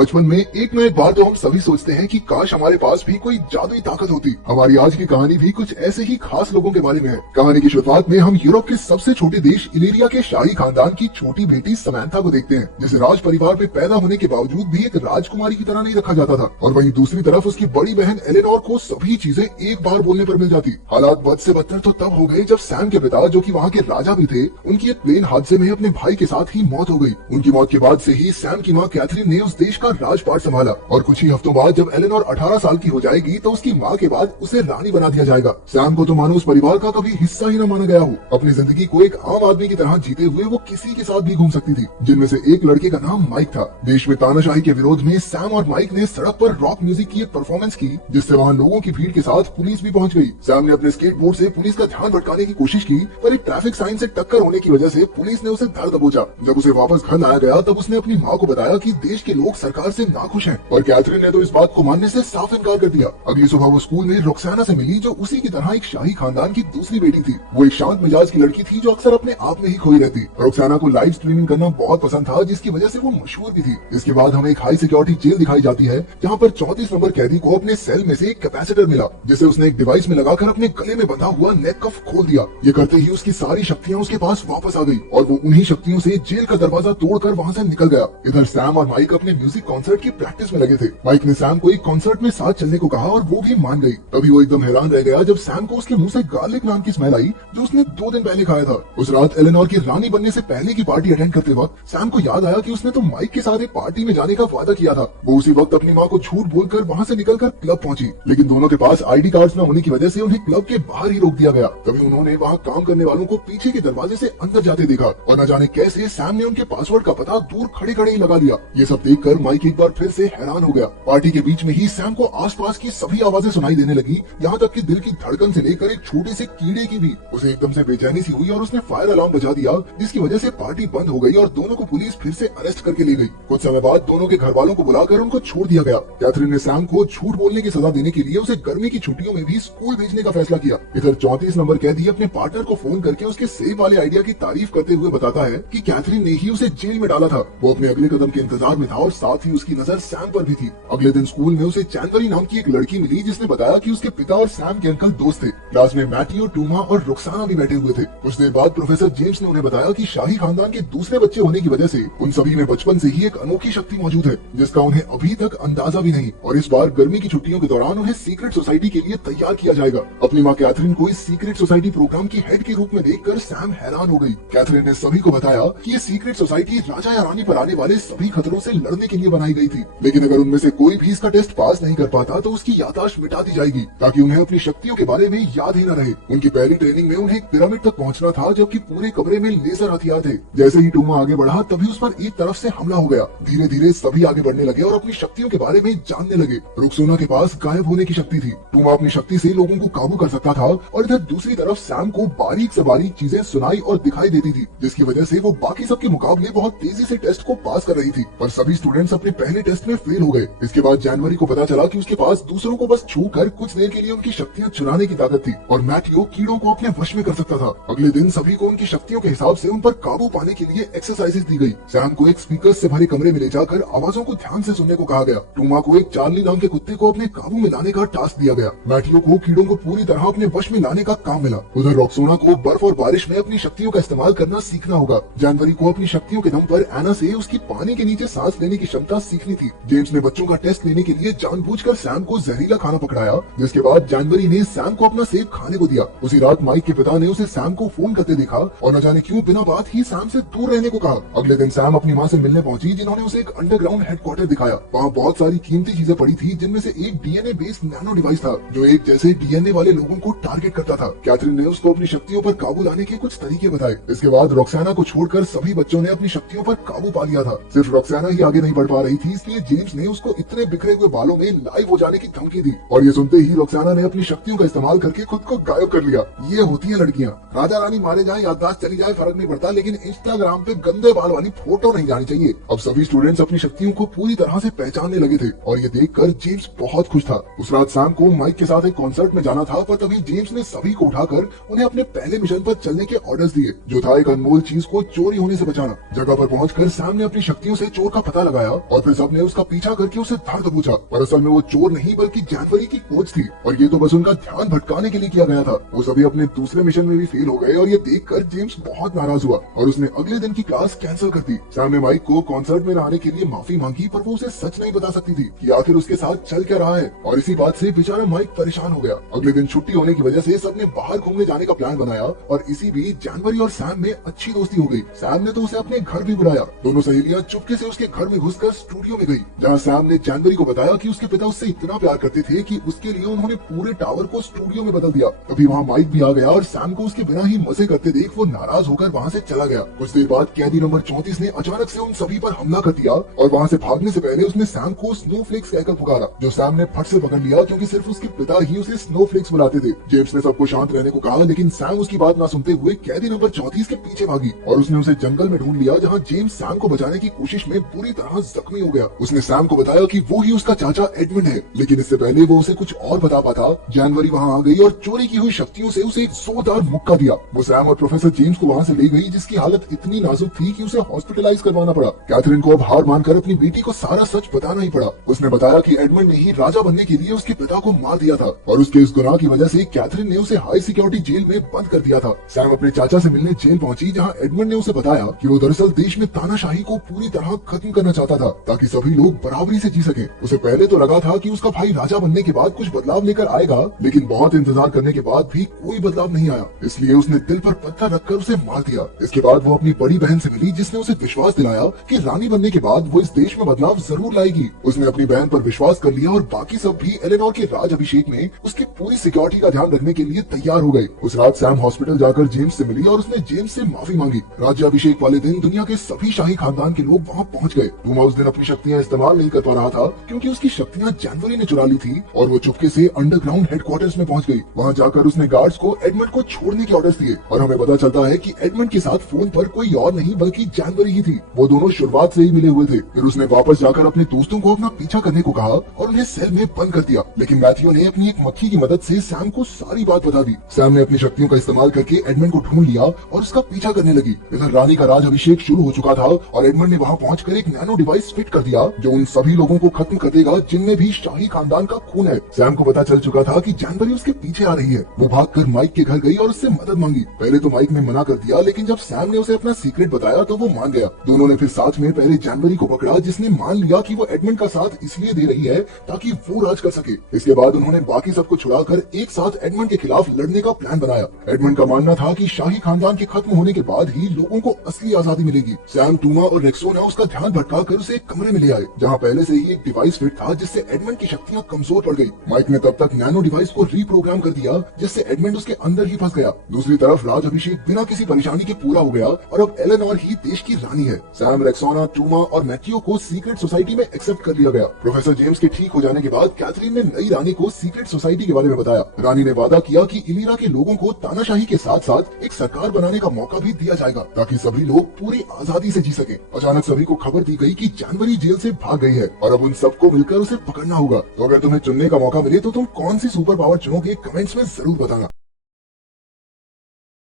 बचपन में एक ना एक बार तो हम सभी सोचते हैं कि काश हमारे पास भी कोई जादुई ताकत होती। हमारी आज की कहानी भी कुछ ऐसे ही खास लोगों के बारे में है। कहानी की शुरुआत में हम यूरोप के सबसे छोटे देश इलेरिया के शाही खानदान की छोटी बेटी समैंथा को देखते हैं, जिसे राज परिवार में पैदा होने के बावजूद भी एक राजकुमारी की तरह नहीं रखा जाता था। और वहीं दूसरी तरफ उसकी बड़ी बहन एलेनोर को सभी चीजें एक बार बोलने पर मिल जाती। हालात बद से बदतर तो तब हो गए जब सैम के पिता, जो कि वहाँ के राजा भी थे, उनकी एक प्लेन हादसे में अपने भाई के साथ ही मौत हो गई। उनकी मौत के बाद से ही सैम की माँ कैथरीन ने उस देश का राजपाट संभाला और कुछ ही हफ्तों बाद जब एलेनोर 18 साल की हो जाएगी तो उसकी माँ के बाद उसे रानी बना दिया जाएगा। सैम को तो मानो उस परिवार का कभी हिस्सा ही न माना गया हो। अपनी जिंदगी को एक आम आदमी की तरह जीते हुए वो किसी के साथ भी घूम सकती थी, जिनमें से एक लड़के का नाम माइक था। देश में तानाशाही के विरोध में सैम और माइक ने सड़क पर रॉक म्यूजिक की एक परफॉर्मेंस की, जिससे वहाँ लोगों की भीड़ के साथ पुलिस भी पहुँच गयी। सैम ने अपने स्केटबोर्ड से पुलिस का ध्यान भटकाने की कोशिश की, पर एक ट्रैफिक साइन से टक्कर होने की वजह से पुलिस ने उसे धर दबोचा। जब उसे वापस घर लाया गया तब उसने अपनी माँ को बताया कि देश के लोग सरकार से नाखुश हैं, और कैथरीन ने तो इस बात को मानने से साफ इनकार कर दिया। अगली सुबह वो स्कूल में रोक्साना से मिली, जो उसी की तरह एक शाही खानदान की दूसरी बेटी थी। वो एक शांत मिजाज की लड़की थी जो अक्सर अपने आप में ही खोई रहती। रोक्साना को लाइव स्ट्रीमिंग करना बहुत पसंद था, जिसकी वजह से वो मशहूर भी थी। इसके बाद हमें एक हाई सिक्योरिटी जेल दिखाई जाती है, जहाँ पर 34 नंबर कैदी को अपने सेल में से एक कैपेसिटर मिला, जिसे उसने एक डिवाइस में लगाकर अपने गले में बंधा हुआ नेक कफ खोल दिया। ये करते ही उसकी सारी शक्तियाँ उसके पास वापस आ गई और वो उन्हीं शक्तियों से जेल का दरवाजा तोड़कर वहाँ से निकल गया। इधर सैम और माइक अपने म्यूजिक कॉन्सर्ट की प्रैक्टिस में लगे थे। माइक ने सैम को एक कॉन्सर्ट में साथ चलने को कहा और वो भी मान गई। तभी वो एकदम हैरान रह गया जब सैम को उसके मुंह से गार्लिक नाम की स्मेल आई, जो उसने 2 दिन पहले खाया था। उस रात एलेनोर की रानी बनने से पहले की पार्टी अटेंड करते वक्त सैम को याद आया कि उसने तो माइक के साथ एक पार्टी में जाने का वादा किया था। वो उसी वक्त अपनी माँ को झूठ बोलकर वहाँ से निकलकर क्लब पहुंची, लेकिन दोनों के पास आईडी कार्ड्स न होने की वजह से उन्हें क्लब के बाहर ही रोक दिया गया। तभी उन्होंने वहाँ काम करने वालों को पीछे के दरवाजे से अंदर जाते देखा और न जाने कैसे सैम ने उनके पासवर्ड का पता दूर खड़े खड़े ही लगा लिया। ये सब देखकर माइक एक बार फिर से हैरान हो गया। पार्टी के बीच में ही सैम को आसपास की सभी आवाजें सुनाई देने लगी, यहाँ तक कि दिल की धड़कन से लेकर एक छोटे से कीड़े की भी। उसे एकदम से बेचैनी सी हुई और उसने फायर अलार्म बजा दिया, जिसकी वजह से पार्टी बंद हो गई और दोनों को पुलिस फिर से अरेस्ट करके ले गई। कुछ समय बाद दोनों के घर वालों को बुलाकर उनको छोड़ दिया गया। कैथरीन ने सैम को झूठ बोलने की सजा देने के लिए उसे गर्मी की छुट्टियों में भी स्कूल भेजने का फैसला किया। इधर 34 नंबर कैदी अपने पार्टनर को फोन करके उसके सेब वाले आइडिया की तारीफ करते हुए बताता है कि कैथरीन ने ही उसे जेल में डाला था। वो अपने अगले कदम के इंतजार में था और साथ ही उसकी नजर सैम पर भी थी। अगले दिन स्कूल में उसे जानवरी नाम की एक लड़की मिली, जिसने बताया कि उसके पिता और सैम के अंकल दोस्त थे। क्लास में मैथ्यू, टूमा और रुक्साना भी बैठे हुए थे। कुछ देर बाद प्रोफेसर जेम्स ने उन्हें बताया कि शाही खानदान के दूसरे बच्चे होने की वजह से उन सभी में बचपन से ही एक अनोखी शक्ति मौजूद है, जिसका उन्हें अभी तक अंदाजा भी नहीं। और इस बार गर्मी की छुट्टियों के दौरान उन्हें सीक्रेट सोसाइटी के लिए तैयार किया जाएगा। अपनी माँ कैथरीन को इस सीक्रेट सोसाइटी प्रोग्राम की हेड के रूप में देखकर सैम हैरान हो गई। कैथरीन ने सभी को बताया कि ये सीक्रेट सोसाइटी राजा या रानी पर आने वाले सभी खतरों से लड़ने के लिए बनाई गई थी, लेकिन अगर उनमें से कोई भी इसका टेस्ट पास नहीं कर पाता तो उसकी याददाश्त मिटा दी जाएगी, ताकि उन्हें अपनी शक्तियों के बारे में याद ही न रहे। उनकी पहली ट्रेनिंग में उन्हें एक पिरामिड तक पहुंचना था, जबकि पूरे कमरे में लेजर हथियार थे। जैसे ही टूमा आगे बढ़ा तभी उस पर एक तरफ से हमला हो गया। धीरे धीरे सभी आगे बढ़ने लगे और अपनी शक्तियों के बारे में जानने लगे। रुक्सोना के पास गायब होने की शक्ति थी। टूमा अपनी शक्ति से लोगों को काबू कर सकता था और इधर दूसरी तरफ सैम को बारीक से बारीक चीजें सुनाई और दिखाई देती थी, जिसकी वजह से वो बाकी सबके मुकाबले बहुत तेजी से टेस्ट को पास कर रही थी। पर सभी स्टूडेंट्स अपने पहले टेस्ट में फेल हो गए। इसके बाद जनवरी को पता चला कि उसके पास दूसरों को बस छू कर कुछ देर के लिए उनकी शक्तियाँ चुराने की ताकत थी और मैथ्यू कीड़ों को अपने वश में कर सकता था। अगले दिन सभी को उनकी शक्तियों के हिसाब से उन पर काबू पाने के लिए एक्सरसाइजेस दी गई। सैम को एक स्पीकर से भरे कमरे में ले जाकर आवाजों को ध्यान से सुनने को कहा गया। टूमा को एक चार्ली नाम के कुत्ते को अपने काबू में लाने का टास्क दिया गया। मैथ्यू को कीड़ों को पूरी तरह अपने वश में लाने का काम मिला। उधर रॉक्सोना को बर्फ और बारिश में अपनी शक्तियों का इस्तेमाल करना सीखना होगा। जनवरी को अपनी शक्तियों के दम पर एना से उसकी पानी के नीचे सांस लेने की क्षमता सीखनी थी। जेम्स ने बच्चों का टेस्ट लेने के लिए जानबूझकर सैम को जहरीला खाना पकड़ाया, जिसके बाद जनवरी ने सैम को अपना सेब खाने को दिया। उसी रात माइक के पिता ने उसे सैम को फोन करते देखा और न जाने क्यों बिना बात ही सैम से दूर रहने को कहा। अगले दिन सैम अपनी माँ से मिलने पहुंची, जिन्होंने उसे एक अंडरग्राउंड हेडक्वार्टर दिखाया। वहाँ बहुत सारी कीमती चीजें पड़ी थी, जिनमें से एक डीएनए बेस्ड नैनो डिवाइस था, जो एक जैसे डीएनए वाले लोगों को टारगेट करता था। कैथरीन ने उसको अपनी शक्तियों पर काबू लाने के कुछ तरीके बताए। इसके बाद रॉक्साना को छोड़कर सभी बच्चों ने अपनी शक्तियों पर काबू पा लिया था। सिर्फ रॉक्साना ही आगे नहीं बढ़ पा रही थी, इसलिए जेम्स ने उसको इतने बिखरे हुए बालों में लाइव हो जाने की धमकी दी। और ये सुनते ही रॉक्साना ने अपनी शक्तियों का इस्तेमाल करके खुद को गायब कर लिया। ये होती है लड़कियां। राजा रानी मारे जाए, याददाश्त चली जाए, फर्क नहीं पड़ता, लेकिन इंस्टाग्राम पे गंदे बाल वाली फोटो नहीं जानी चाहिए। अब सभी स्टूडेंट्स अपनी शक्तियों को पूरी तरह से पहचानने लगे थे और ये देखकर जेम्स बहुत खुश था। उस रात शाम को माइक के साथ एक कॉन्सर्ट में जाना था, पर तभी जेम्स ने सभी को उठाकर उन्हें अपने पहले मिशन पर चलने के ऑर्डर्स दिए, जो था एक अनमोल चीज को चोरी होने से बचाना। जगह पर पहुंचकर सैम ने अपनी शक्तियों से चोर का पता लगाया और फिर सबने उसका पीछा करके उसे धर दबोचा। पर असल में वो चोर नहीं बल्कि जानवरी की कोच थी और ये तो बस उनका ध्यान भटकाने के लिए किया गया था। वो सभी अपने दूसरे मिशन में भी फेल हो गए और ये देखकर जेम्स बहुत नाराज हुआ और उसने अगले दिन की क्लास कैंसिल कर दी। सैम ने माइक को कॉन्सर्ट में आने के लिए माफी मांगी, पर वो उसे सच नहीं बता सकती थी कि आखिर उसके साथ चल क्या रहा है और इसी बात से बेचारा माइक परेशान हो गया। अगले दिन छुट्टी होने की वजह से सबने बाहर घूमने जाने का प्लान बनाया और इसी बीच जानवरी और सैम में अच्छी दोस्ती हो गई। सैम ने तो उसे अपने घर भी बुलाया। दोनों सहेलियां चुपके से उसके घर में घुसकर स्टूडियो में गई, जहां सैम ने जानवरी को बताया कि उसके पिता उससे इतना प्यार करते थे कि उसके लिए उन्होंने पूरे टावर को स्टूडियो में बदल दिया। तभी वहाँ माइक भी आ गया और सैम को उसके बिना ही मजे करते देख वो नाराज होकर वहाँ से चला गया। कुछ देर बाद कैदी नंबर 34 ने अचानक से उन सभी पर हमला कर दिया और वहाँ से भागने से पहले उसने सैम को स्नोफ्लेक्स कहकर पुकारा, जो सैम ने फट से पकड़ लिया क्योंकि सिर्फ उसके पिता ही उसे स्नोफ्लेक्स बुलाते थे। जेम्स ने सबको शांत रहने को कहा, लेकिन सैम उसकी बात ना सुनते हुए कैदी नंबर 34 के पीछे भागी और उसने उसे जंगल में ढूंढ लिया, जहाँ जेम्स सैम को बचाने की कोशिश में बुरी तरह जख्मी हो गया। उसने सैम को बताया कि वो ही उसका चाचा एडमंड है, लेकिन इससे पहले वो उसे कुछ और बता पाता, जानवरी वहाँ आ गई और चोरी की हुई शक्तियों से उसे एक जोरदार मुक्का दिया। वो सैम और प्रोफेसर जेम्स को वहाँ से ले गई, जिसकी हालत इतनी नाजुक थी कि उसे हॉस्पिटलाइज करवाना पड़ा। कैथरीन को अब हार मानकर अपनी बेटी को सारा सच बताना ही पड़ा। उसने बताया कि एडमंड ने ही राजा बनने के लिए उसके पिता को मार दिया था और उसके इस गुनाह की वजह से कैथरीन ने उसे हाई सिक्योरिटी जेल में बंद कर दिया था। सैम अपने चाचा से मिलने जेल पहुंची, जहां एडमंड ने उसे बताया कि वो दरअसल देश में तानाशाही को पूरी तरह खत्म करना चाहता था, ताकि सभी लोग बराबरी से जी सके। उसे पहले तो लगा था कि उसका भाई राजा बनने के बाद कुछ बदलाव लेकर आएगा, लेकिन बहुत इंतजार करने के बाद भी कोई बदलाव नहीं आया। इसलिए उसने दिल पर पत्थर रखकर उसे मार दिया। इसके बाद वो अपनी बड़ी बहन से मिली, जिसने उसे विश्वास दिलाया कि रानी बनने के बाद वो इस देश में बदलाव जरूर लाएगी। उसने अपनी बहन पर विश्वास कर लिया और बाकी सब भी एलेनोर के राज अभिषेक में उसकी पूरी सिक्योरिटी का ध्यान रखने के लिए तैयार हो गए। उस रात सैम हॉस्पिटल जाकर जेम्स से मिली और उसने जेम्स से माफी मांगी। राज्य अभिषेक वाले दिन दुनिया के सभी शाही खानदान के लोग वहाँ पहुँच गए। टूमा उस दिन अपनी शक्तियाँ इस्तेमाल नहीं कर पा रहा था क्योंकि उसकी शक्तियाँ जानवरी ने चुरा ली थी और वो चुपके से अंडरग्राउंड हेडक्वार्टर्स में पहुँच गई। वहाँ जाकर उसने गार्ड्स को एडमंड को छोड़ने के ऑर्डर्स दिए और हमें पता चलता है कि एडमंड के साथ फोन पर कोई और नहीं बल्कि जानवरी ही थी। वो दोनों शुरुआत से ही मिले हुए थे। फिर उसने वापस जाकर अपने दोस्तों को अपना पीछा करने को कहा और उन्हें सेल में बंद कर दिया, लेकिन मैथ्यू ने अपनी एक मक्खी की मदद से सैम को सारी बात बता दी। सैम ने अपनी शक्तियों का इस्तेमाल करके एडमंड को ढूंढ लिया और उसका पीछा करने लगी। इधर रानी का राज अभिषेक शुरू हो चुका था और एडमंड ने वहाँ पहुंचकर एक नैनो डिवाइस फिट कर दिया, जो उन सभी लोगों को खत्म कर देगा जिनमें भी शाही खानदान का खून है। सैम को पता चल चुका था कि जानवरी उसके पीछे आ रही है। वो भागकर माइक के घर गई और उससे मदद मांगी। पहले तो माइक ने मना कर दिया, लेकिन जब सैम ने उसे अपना सीक्रेट बताया तो वो मान गया। दोनों ने फिर साथ में पहले जानवरी को पकड़ा, जिसने मान लिया कि वो एडमंड का साथ इसलिए दे रही है ताकि वो राज कर सके। इसके बाद उन्होंने बाकी सबको छुड़ाकर एक साथ एडमंड के खिलाफ लड़ने का प्लान बनाया। एडमंड का मानना था कि शाही खानदान के खत्म होने के बाद ही लोगों को असली आजादी मिलेगी। सैम, टूमा और रेक्सोना उसका ध्यान भटकाकर उसे एक कमरे में ले आए, जहाँ पहले से ही एक डिवाइस फिट था, जिससे एडमंड की शक्तियाँ कमजोर पड़ गई। माइक ने तब तक नैनो डिवाइस को रीप्रोग्राम कर दिया, जिससे एडमंड उसके अंदर ही फंस गया। दूसरी तरफ राज अभिषेक बिना किसी परेशानी के पूरा हो गया और अब एलेनोर ही देश की रानी है। सैम, रेक्सोना, टूमा और मैथ्यू को सीक्रेट सोसाइटी में एक्सेप्ट कर लिया गया। प्रोफेसर जेम्स के ठीक हो जाने के बाद कैथरीन ने नई रानी को सीक्रेट सोसाइटी के बारे में बताया। रानी ने वादा किया कि इलीरा के लोगों को तानाशाही के साथ साथ एक सरकार बनाने का मौका भी दिया जाएगा, ताकि सभी लोग पूरी आजादी से जी सके। अचानक सभी को खबर दी गई कि जानवरी जेल से भाग गई है और अब उन सबको मिलकर उसे पकड़ना होगा। तो अगर तुम्हें चुनने का मौका मिले तो तुम कौन सी सुपर पावर चुनोगे, कमेंट्स में जरूर बताना।